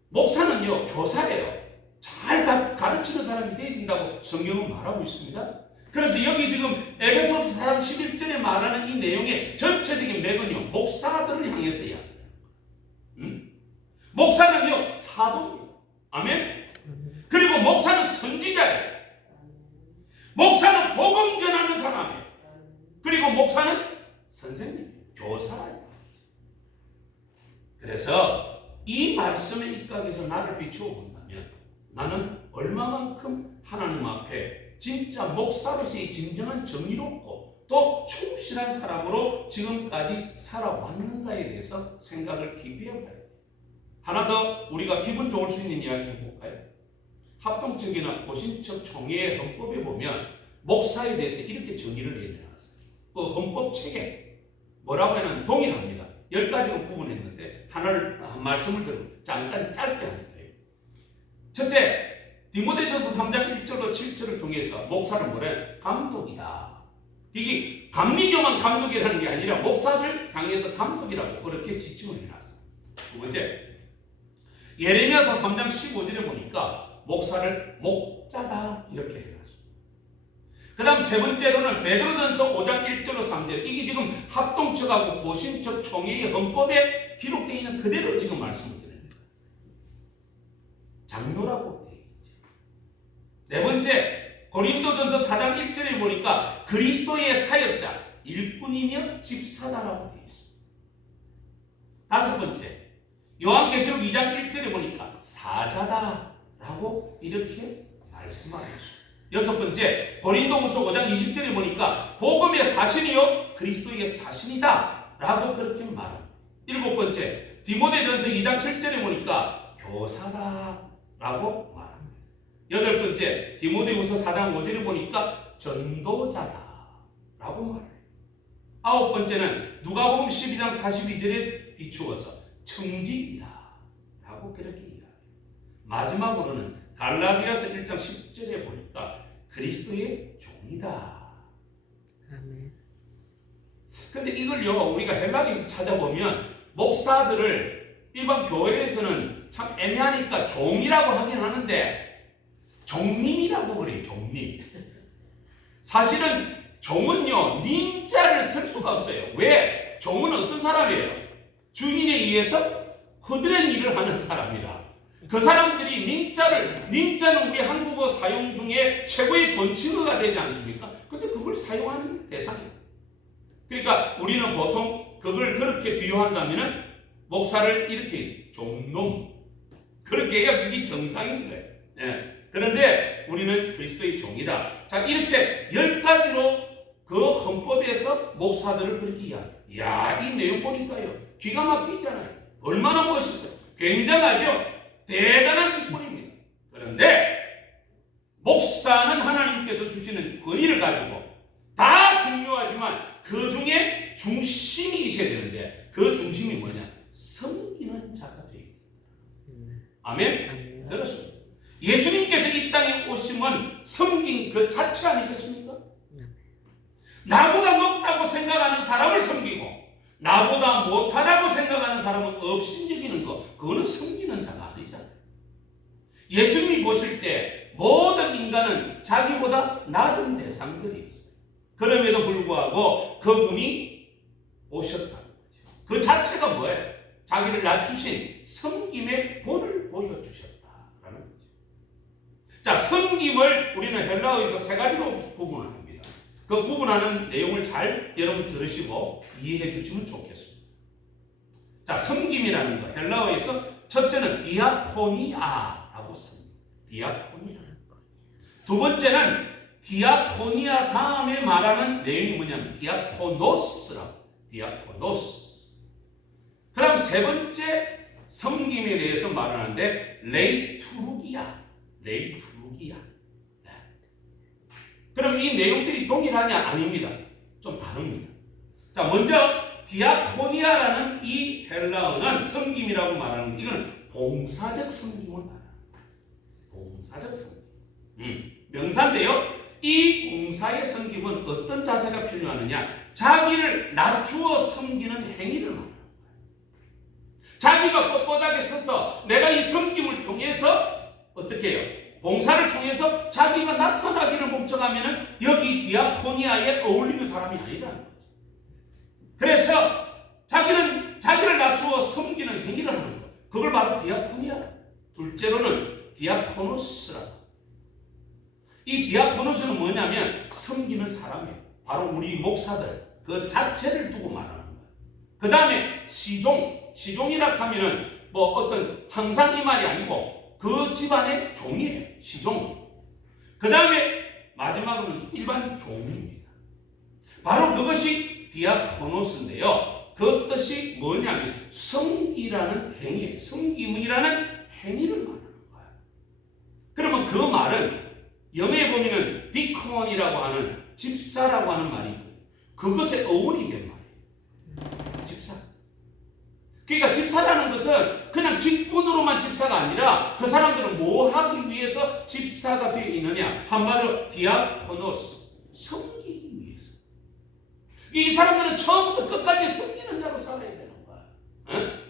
목사는요, 교사예요. 잘 가르치는 사람이 되어야 된다고 성경은 말하고 있습니다. 그래서 여기 지금 에베소서 4장 11절에 말하는 이 내용의 전체적인 맥은요, 목사들을 향해서 이야기해요. 목사는요, 사도입니다. 아멘? 그리고 목사는 선지자예요. 목사는 복음 전하는 사람이에요. 그리고 목사는 선생님이에요. 교사예요. 그래서 이 말씀에 입각해서 나를 비추어 본다면 나는 얼마만큼 하나님 앞에 진짜 목사로서의 진정한 정의롭고 또 충실한 사람으로 지금까지 살아왔는가에 대해서 생각을 깊이 해봐야 돼요. 하나 더 우리가 기분 좋을 수 있는 이야기 해볼까요? 합동측이나 고신측 총회의 헌법에 보면 목사에 대해서 이렇게 정의를 내려놨어요. 그 헌법책에 뭐라고 하면 동일합니다. 10가지로 구분했는데 한 말씀을 들고 잠깐 짧게 하는 거예요. 첫째, 디모데전서 3장 1절로 7절을 통해서 목사를 뭐래? 감독이다. 이게 감리교만 감독이라는 게 아니라 목사를 향해서 감독이라고 그렇게 지칭을 해놨어. 두 번째, 예레미야서 3장 15절에 보니까 목사를 목자다 이렇게 해놨어. 그 다음 세 번째로는 베드로전서 5장 1절로 3절, 이게 지금 합동측하고 고신측 총회의 헌법에 기록되어 있는 그대로 지금 말씀을 드립니다. 장로라고 되어 있죠. 네 번째, 고린도전서 4장 1절에 보니까 그리스도의 사역자, 일꾼이며 집사다라고 되어 있습니다. 다섯 번째, 요한계시록 2장 1절에 보니까 사자다라고 이렇게 말씀하고 있습니다. 여섯 번째, 고린도후서 5장 20절에 보니까 복음의 사신이요 그리스도의 사신이다 라고 그렇게 말합니다. 일곱 번째, 디모데전서 2장 7절에 보니까 교사다 라고 말합니다. 여덟 번째, 디모데후서 4장 5절에 보니까 전도자다 라고 말해요. 아홉 번째는 누가복음 12장 42절에 비추어서 청지이다 라고 그렇게 이야기해요. 마지막으로는 갈라디아서 1장 10절에 보니까 그리스도의 종이다. 아멘. 근데 이걸요, 우리가 헬라기에서 찾아보면 목사들을 일반 교회에서는 참 애매하니까 종이라고 하긴 하는데 종님이라고 그래요. 종님. 사실은 종은요, 님자를 쓸 수가 없어요. 왜? 종은 어떤 사람이에요? 주인에 의해서 허드렛 일을 하는 사람이다. 그 사람들이 님자는 우리 한국어 사용 중에 최고의 존칭어가 되지 않습니까? 근데 그걸 사용하는 대상이에요. 그러니까 우리는 보통 그걸 그렇게 비유한다면은 목사를 이렇게 종놈 그렇게 해야 그게 정상인 거예요. 예. 그런데 우리는 그리스도의 종이다. 자, 이렇게 10가지로 그 헌법에서 목사들을 그렇게 이야기해요. 야, 이 내용 보니까요, 기가 막히잖아요. 얼마나 멋있어요. 굉장하죠. 대단한 직분입니다. 그런데 목사는 하나님께서 주시는 권위를 가지고 다 중요하지만 그 중에 중심이 있어야 되는데 그 중심이 뭐냐? 섬기는 자가 되어야 됩니다. 아멘? 그렇습니다. 예수님께서 이 땅에 오심은 섬긴 그 자체 아니겠습니까? 나보다 높다고 생각하는 사람을 섬기고 나보다 못하다고 생각하는 사람은 업신여기는 거, 그거는 섬기는 자가 아니잖아요. 예수님이 보실 때 모든 인간은 자기보다 낮은 대상들이 있어요. 그럼에도 불구하고 그분이 오셨다는 거죠. 그 자체가 뭐예요? 자기를 낮추신 섬김의 본을 보여주셨다라는 거죠. 자, 섬김을 우리는 헬라어에서 세 가지로 구분합니다. 그 구분하는 내용을 잘 여러분 들으시고 이해해 주시면 좋겠습니다. 자, 섬김이라는 거 헬라어에서 첫째는 디아코니아라고 씁니다. 디아코니아. 두 번째는 디아코니아 다음에 말하는 내용이 뭐냐면 디아코노스라고. 디아코노스. 그럼 세 번째 섬김에 대해서 말하는데 레이투루기아. 레이투루기아. 그럼 이 내용들이 동일하냐? 아닙니다. 좀 다릅니다. 자, 먼저 디아코니아라는 이 헬라어는 섬김이라고 말하는, 이거는 봉사적 섬김을 말합니다. 봉사적 섬김. 명사인데요. 이 봉사의 섬김은 어떤 자세가 필요하느냐? 자기를 낮추어 섬기는 행위를 말합니다. 자기가 뻣뻣하게 서서 내가 이 섬김을 통해서 어떻게 해요? 봉사를 통해서 자기가 나타나기를 목적하면은 여기 디아코니아에 어울리는 사람이 아니라는 거죠. 그래서 자기를 낮추어 섬기는 행위를 하는 것. 그걸 바로 디아코니아라. 둘째로는 디아코노스라고. 이 디아코노스는 뭐냐면 섬기는 사람이에요. 바로 우리 목사들 그 자체를 두고 말하는 거예요. 그 다음에 시종이라 하면은 뭐 어떤 항상 이 말이 아니고 그 집안의 종이에요. 시종. 그 다음에 마지막으로는 일반 종입니다. 바로 그것이 디아코노스인데요. 그 뜻이 뭐냐면 섬기라는 행위예요. 섬김이라는 행위를 말하는 거예요. 그러면 그 말은 영어에 보면은 디콘이라고 하는 집사라고 하는 말이 있거든요. 그것에 어원이 된 말이에요. 집사. 그러니까 집사라는 것은 그냥 직분으로만 집사가 아니라 그 사람들은 뭐 하기 위해서 집사가 되어 있느냐? 한마디로 디아코노스, 섬기기 위해서. 이 사람들은 처음부터 끝까지 섬기는 자로 살아야 되는 거야. 응?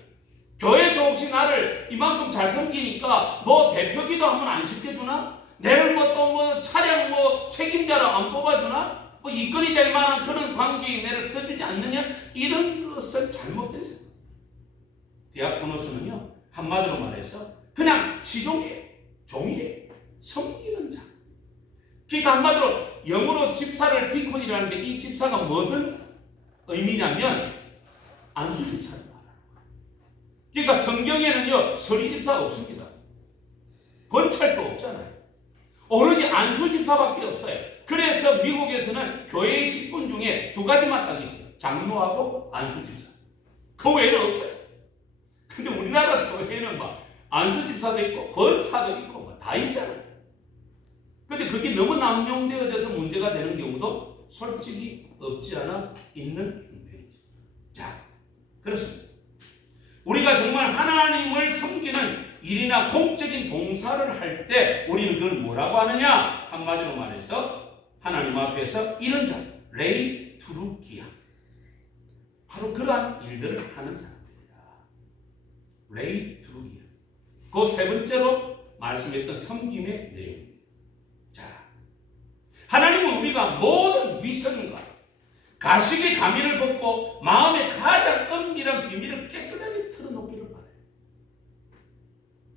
교회에서 혹시 나를 이만큼 잘 섬기니까 뭐 대표기도 하면 안 시켜주나? 내를 뭐 또 뭐 차량 뭐 책임자로 안 뽑아주나? 뭐 이건이 될 만한 그런 관계에 내를 써주지 않느냐? 이런 것은 잘못된 생각. 디아코노스는요, 한마디로 말해서 그냥 시종이에요. 종이에요. 섬기는 자. 그러니까 한마디로 영어로 집사를 디콘이라는데 이 집사가 무슨 의미냐면 안수 집사를 말하는 거예요. 그러니까 성경에는요, 서리 집사가 없습니다. 권찰도 없잖아요. 오로지 안수 집사밖에 없어요. 그래서 미국에서는 교회의 직분 중에 두 가지만 딱 있어요. 장로하고 안수 집사. 그 외에는 없어요. 근데 우리나라 교회는 막 안수 집사도 있고 권사도 있고 막 다 있잖아요. 근데 그게 너무 남용되어져서 문제가 되는 경우도 솔직히 없지 않아 있는 편이죠. 자, 그렇습니다. 우리가 정말 하나님을 섬기는 일이나 공적인 봉사를 할 때 우리는 그걸 뭐라고 하느냐? 한마디로 말해서 하나님 앞에서 이런 자, 레이 투루기아. 바로 그러한 일들을 하는 사람들이다. 레이 투루기아. 그 세 번째로 말씀했던 섬김의 내용입니다. 자, 하나님은 우리가 모든 위선과 가식의 가면을 벗고 마음의 가장 은밀한 비밀을 깨끗하게 털어놓기를 바라요.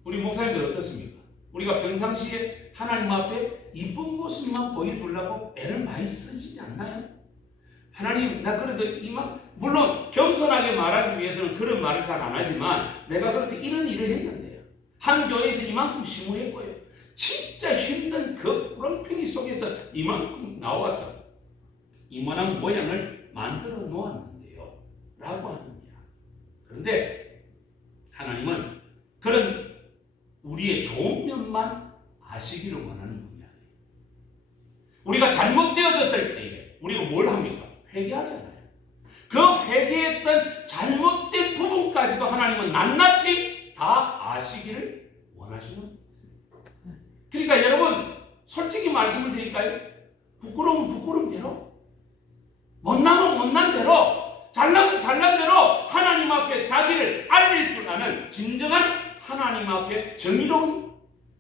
우리 목사님들 어떻습니까? 우리가 평상시에 하나님 앞에 이쁜 모습만 보여주려고 애를 많이 쓰시지 않나요? 하나님, 나 그래도 물론 겸손하게 말하기 위해서는 그런 말을 잘 안 하지만 내가 그래도 이런 일을 했는데요. 한 교회에서 이만큼 심우했고요. 진짜 힘든 그 꾸렁핑이 속에서 이만큼 나와서 이만한 모양을 만들어 놓았는데요. 라고 하느냐. 그런데 하나님은 그런 우리의 좋은 면만 아시기를 원하는 분이 아니에요. 우리가 잘못되어졌을 때에 우리가 뭘 합니까? 회개하잖아요. 그 회개했던 잘못된 부분까지도 하나님은 낱낱이 다 아시기를 원하시는 분이세요. 그러니까 여러분 솔직히 말씀을 드릴까요? 부끄러우면 부끄러운 대로, 못나면 못난 대로, 잘나면 잘난 대로 하나님 앞에 자기를 알릴 줄 아는 진정한 하나님 앞에 정의로운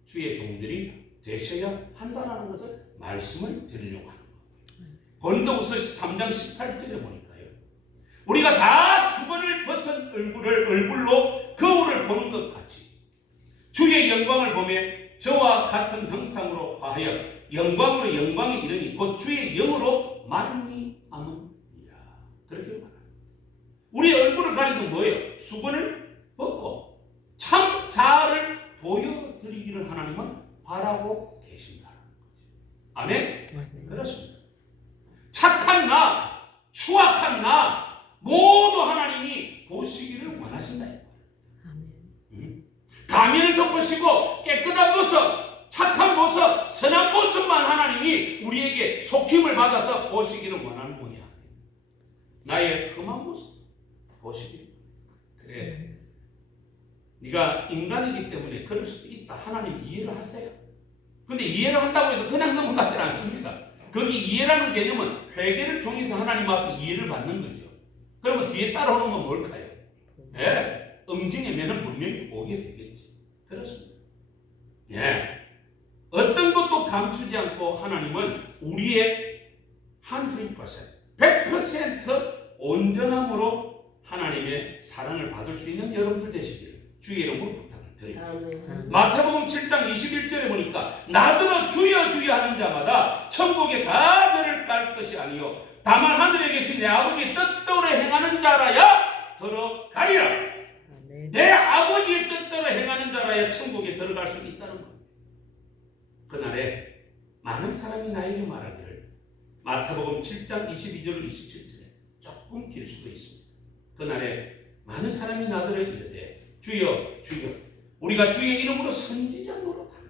주의 종들이 되셔야 한다는 것을 말씀을 드리려고 하는 거예요. 고린도후서 3장 18절에 보니까요, 우리가 다 수건을 벗은 얼굴로 거울을 보는 것 같이 주의 영광을 보며 저와 같은 형상으로 화하여 영광으로 영광에 이르니 곧 주의 영으로 말미암음이라. 그렇게 말합니다. 우리의 얼굴을 가리는 뭐예요? 수건을 벗고 참 자아를 보여드리기를 하나님은 바라고 계신다는 거죠. 아멘? 그렇습니다. 착한 나, 추악한 나 모두 하나님이 보시기를 원하신다. 가면을 덮으시고 깨끗한 모습, 착한 모습, 선한 모습만 하나님이 우리에게 속힘을 받아서 보시기를 원하는 분이 아니에요. 나의 험한 모습 보시기를. 그래, 네가 인간이기 때문에 그럴 수도 있다. 하나님 이해를 하세요. 근데 이해를 한다고 해서 그냥 넘어가지 않습니다. 거기 이해라는 개념은 회개를 통해서 하나님 앞에 이해를 받는 거죠. 그러면 뒤에 따라오는 건 뭘까요? 예, 응징의 면은 분명히 오게 되겠지. 그렇습니다. 예, 어떤 것도 감추지 않고 하나님은 우리의 100% 온전함으로 하나님의 사랑을 받을 수 있는 여러분들 되시기를 주의 이름으로 부탁을 드립니다. 마태복음 7장 21절에 보니까 나더러 주여 주여 하는 자마다 천국에 다 들어갈 것이 아니요 다만 하늘에 계신 내 아버지의 뜻대로 행하는 자라야 들어가리라. 내 아버지의 뜻대로 행하는 자라야 천국에 들어갈 수 있다는 겁니다. 그날에 많은 사람이 나에게 말하기를, 마태복음 7장 22절 27절에 조금 길 수도 있습니다. 그날에 많은 사람이 나더러 이르되 주여 주여 우리가 주의 이름으로 선지자 노릇하며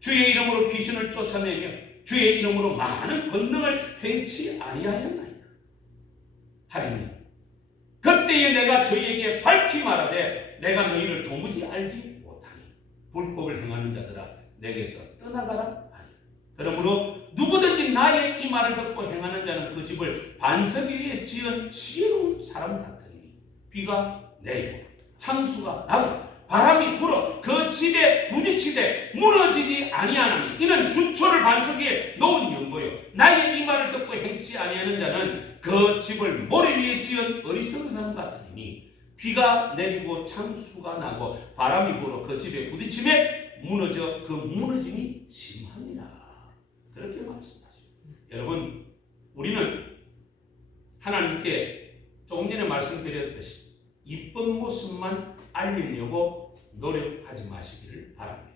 주의 이름으로 귀신을 쫓아내며 주의 이름으로 많은 권능을 행치 아니하였나이까 하리니 그때 그때에 내가 저희에게 밝히 말하되 내가 너희를 도무지 알지 못하니 불법을 행하는 자들아 내게서 떠나가라 하니 그러므로 누구든지 나의 이 말을 듣고 행하는 자는 그 집을 반석 위에 지은 지혜로운 사람 같으니 비가 내리고 창수가 나고 바람이 불어 그 집에 부딪히되 무너지지 아니하나니 이는 주초를 반석 위에 놓은 연고요 나의 이 말을 듣고 행치 아니하는 자는 그 집을 모래 위에 지은 어리석은 사람 같으니 비가 내리고 창수가 나고 바람이 불어 그 집에 부딪힘에 무너져 그 무너짐이 심하니라. 그렇게 말씀하십니다. 여러분 우리는 하나님께 조금 전에 말씀드렸듯이 이쁜 모습만 알리려고 노력하지 마시기를 바랍니다.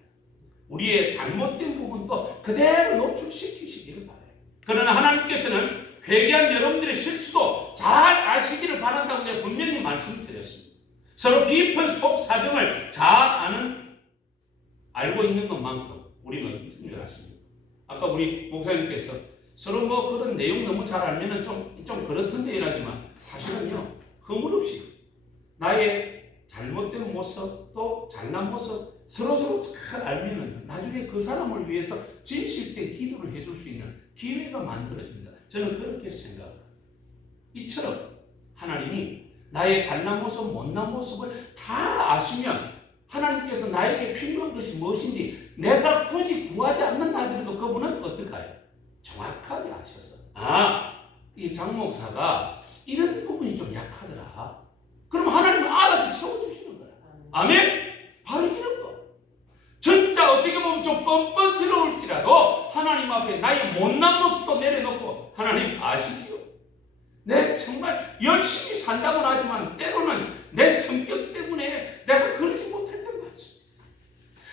우리의 잘못된 부분도 그대로 노출시키시기를 바라요. 그러나 하나님께서는 회개한 여러분들의 실수도 잘 아시기를 바란다고 내가 분명히 말씀드렸습니다. 서로 깊은 속 사정을 잘 알고 있는 것만큼 우리는 무슨 줄 아십니까? 아까 우리 목사님께서 서로 뭐 그런 내용 너무 잘 알면은 좀 그렇던데 이러지만 사실은요 허물없이 나의 잘못된 모습 또 잘난 모습 서로 잘 알면은 나중에 그 사람을 위해서 진실된 기도를 해줄 수 있는 기회가 만들어집니다. 저는 그렇게 생각합니다. 이처럼 하나님이 나의 잘난 모습 못난 모습을 다 아시면 하나님께서 나에게 필요한 것이 무엇인지 내가 굳이 구하지 않는 나들도 그분은 어떨까요? 정확하게 아셔서 이 장 목사가 이런 부분이 좀 약하더라. 그럼 하나님은 알아서 채워주시는 거야. 아멘? 바로 이런 거. 진짜 어떻게 보면 좀 뻔뻔스러울지라도 하나님 앞에 나의 못난 모습도 내려놓고 하나님 아시지요? 내 정말 열심히 산다고는 하지만 때로는 내 성격 때문에 내가 그러지 못할 때 많습니다.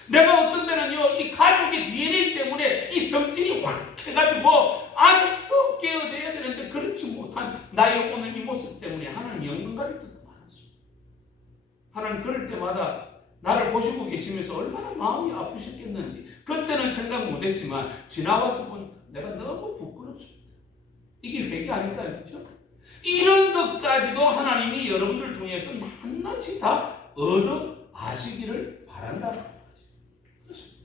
내가 어떤 때는요 이 가족의 DNA 때문에 이 성질이 확 해가지고 아직도 깨어져야 되는데 그렇지 못한 나의 오늘 이 모습 때문에 하나님 영광을 때도 많았습니다. 하나님 그럴 때마다 나를 보시고 계시면서 얼마나 마음이 아프셨겠는지 그때는 생각 못했지만 지나와서 보니까 내가 너무 부끄럽습니다. 이게 회개 아닐까요? 그렇죠? 이런 것까지도 하나님이 여러분들 통해서 낱낱이 다 얻어 아시기를 바란다는 거죠. 그렇습니다.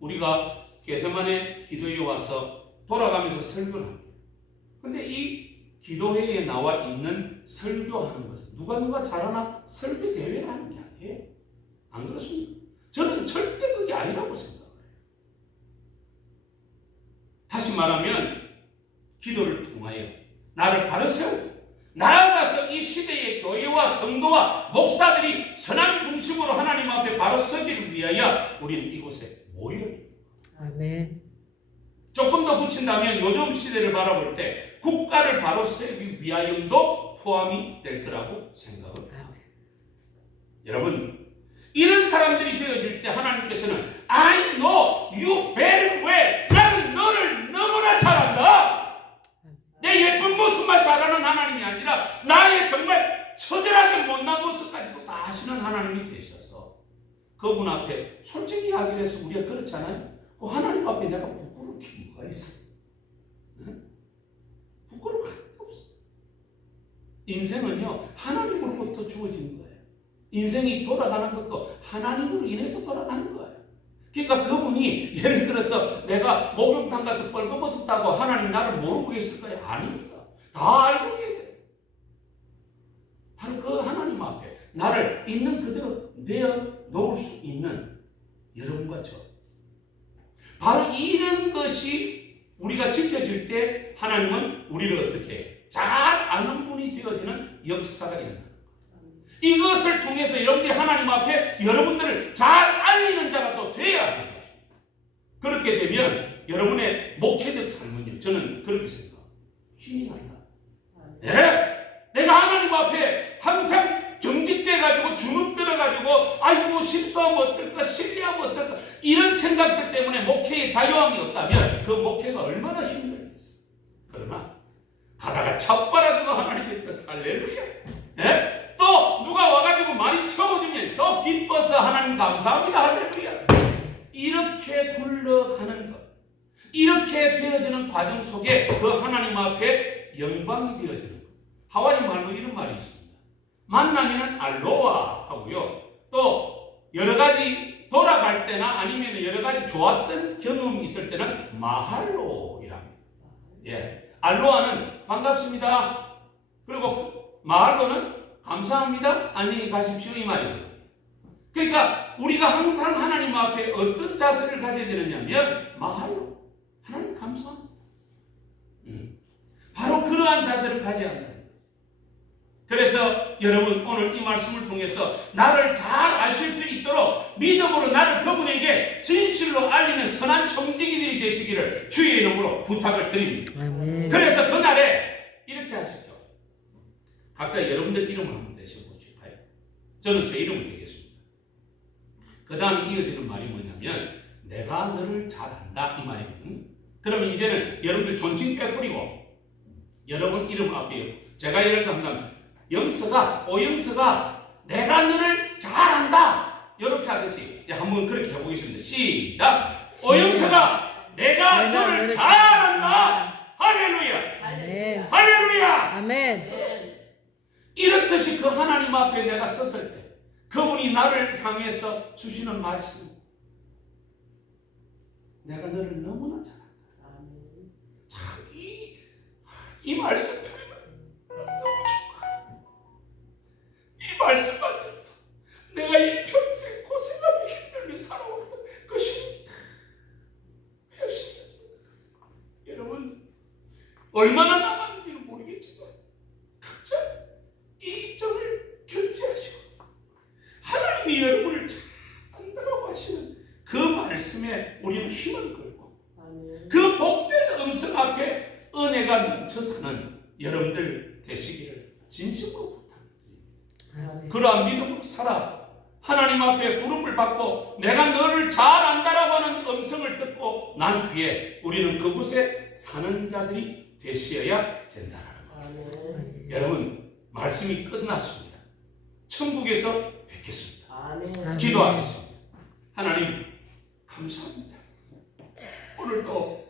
우리가 게세마네 기도회에 와서 돌아가면서 설교를 합니다. 근데 이 기도회에 나와 있는 설교하는 것은 누가 잘하나 설교 대회를 하는 게 아니에요. 안 그렇습니까? 저는 절대 그게 아니라고 생각을 해요. 다시 말하면 기도를 통하여 나를 바로 세우고 나아가서 이 시대의 교회와 성도와 목사들이 선한 중심으로 하나님 앞에 바로 서기를 위하여 우리는 이곳에 모여야 합니다. 아멘. 조금 더 붙인다면 요즘 시대를 바라볼 때 국가를 바로 세우기 위하여도 포함이 될 거라고 생각을 합니다. 여러분 이런 사람들이 되어질 때 하나님께서는 I know you very well. 나는 너를 너무나 잘 안다. 내 예쁜 모습만 잘하는 하나님이 아니라 나의 정말 처절하게 못난 모습까지도 다 아시는 하나님이 되셔서 그분 앞에 솔직히 하기로 해서 우리가 그렇잖아요. 그 하나님 앞에 내가 부끄러울 게 뭐가 있어? 응? 부끄러울 게 없어. 인생은요 하나님으로부터 주어진 거예요. 인생이 돌아가는 것도 하나님으로 인해서 돌아가는 거예요. 그러니까 그분이 예를 들어서 내가 목욕탕 가서 뻘거벗었다고 하나님 나를 모르고 계실까요? 아닙니다. 다 알고 계세요. 바로 그 하나님 앞에 나를 있는 그대로 내어놓을 수 있는 여러분과 저. 바로 이런 것이 우리가 지켜질 때 하나님은 우리를 어떻게 해요? 잘 아는 분이 되어지는 역사가 일어납니다. 이것을 통해서 여러분들이 하나님 앞에 여러분들을 잘 알리는 자가 또 되어야 합니다. 그렇게 되면 여러분의 목회적 삶은요, 저는 그렇게 생각합니다. 힘이 난다. 예? 내가 하나님 앞에 항상 경직돼가지고 주눅들어가지고 아이고 실수하면 어떨까 실례하면 어떨까 이런 생각들 때문에 목회에 자유함이 없다면 그 목회가 얼마나 힘들겠어요. 그러나 가다가 찹바라지고 하나님의 뜻 할렐루야. 예? 또 누가 와가지고 많이 채워주면 또 기뻐서 하나님 감사합니다 할렐루야. 이렇게 굴러가는 것, 이렇게 되어지는 과정 속에 그 하나님 앞에 영광이 되어지는 것. 하와이 말로 이런 말이 있습니다. 만나면은 알로아 하고요. 또 여러 가지 돌아갈 때나 아니면 여러 가지 좋았던 경험이 있을 때는 마할로이랍니다. 예, 알로아는 반갑습니다. 그리고 마할로는 감사합니다. 안녕히 가십시오 이 말이거든요. 그러니까 우리가 항상 하나님 앞에 어떤 자세를 가져야 되느냐면 마할로, 하나님 감사합니다. 바로 그러한 자세를 가져야 한다. 그래서 여러분 오늘 이 말씀을 통해서 나를 잘 아실 수 있도록 믿음으로 나를 그분에게 진실로 알리는 선한 청지기들이 되시기를 주의 이름으로 부탁을 드립니다. 아멘. 그래서 그날에 이렇게 하시죠. 각자 여러분들 이름을 한번 대셔보실까요? 저는 제 이름을 대겠습니다. 그 다음에 이어지는 말이 뭐냐면 내가 너를 잘 안다 이 말이거든요. 그러면 이제는 여러분들 존칭 빼버리고 여러분 이름 앞에 제가 예를 들어 한다면 영서가 오영서가 내가 너를 잘 안다 이렇게 하듯이 한번 그렇게 해보겠습니다. 시작. 오영서가 내가 너를 잘 안다. 할렐루야. 아멘. 할렐루야. 아멘. 이렇듯이 그 하나님 앞에 내가 섰을 때 그분이 나를 향해서 주시는 말씀, 내가 너를 너무나 잘 안다. 참 이 말씀 들으면 너무 좋아. 이 말씀만 들어도 내가 이 평생 고생하며 힘들며 살아왔던 것입니다. 여러분 얼마나 남았는지는 모르겠지만 각자 이 점을 견지하시고 하나님이 여러분을 잘 안다라고 하시는 그 말씀에 우리는 힘을 걸고 그 복된 음성 앞에 은혜가 넘쳐 사는 여러분들 되시기를 진심으로 부탁드립니다. 그러한 믿음으로 살아 하나님 앞에 부름을 받고 내가 너를 잘 안다라고 하는 음성을 듣고 난 뒤에 우리는 그곳에 사는 자들이 되셔야 된다는 거예요. 여러분 말씀이 끝났습니다. 천국에서 뵙겠습니다. 아멘. 기도하겠습니다. 하나님 감사합니다. 오늘도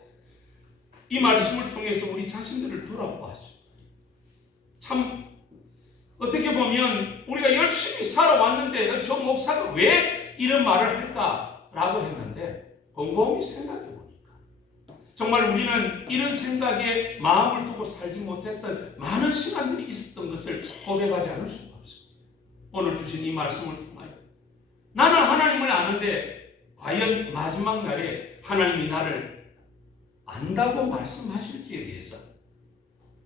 이 말씀을 통해서 우리 자신들을 돌아보았습니다. 참 어떻게 보면 우리가 열심히 살아왔는데 저 목사가 왜 이런 말을 할까라고 했는데 곰곰이 생각해 보니까 정말 우리는 이런 생각에 마음을 두고 살지 못했던 많은 시간들이 있었던 것을 고백하지 않을 수가 없습니다. 오늘 주신 이 말씀을 통하여 나는 하나님을 아는데 과연 마지막 날에 하나님이 나를 안다고 말씀하실지에 대해서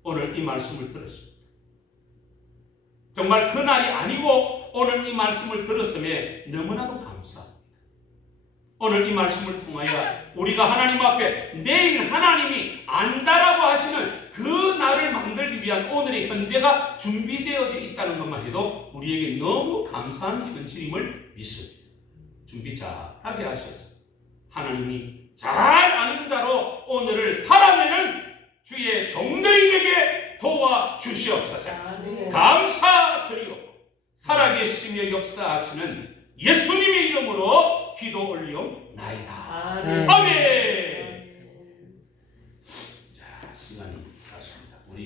오늘 이 말씀을 들었습니다. 정말 그날이 아니고 오늘 이 말씀을 들었음에 너무나도 감사합니다. 오늘 이 말씀을 통하여 우리가 하나님 앞에 내일 하나님이 안다라고 하시는 그 날을 만들기 위한 오늘의 현재가 준비되어져 있다는 것만 해도 우리에게 너무 감사한 현실임을 믿습니다. 준비 잘하게 하셔서 하나님이 잘 아는 자로 오늘을 살아내는 주의 종들이 되게 도와주시옵소서. 감사드리옵고 살아계시며 역사하시는 예수님의 이름으로 기도 올리옵나이다. 아멘.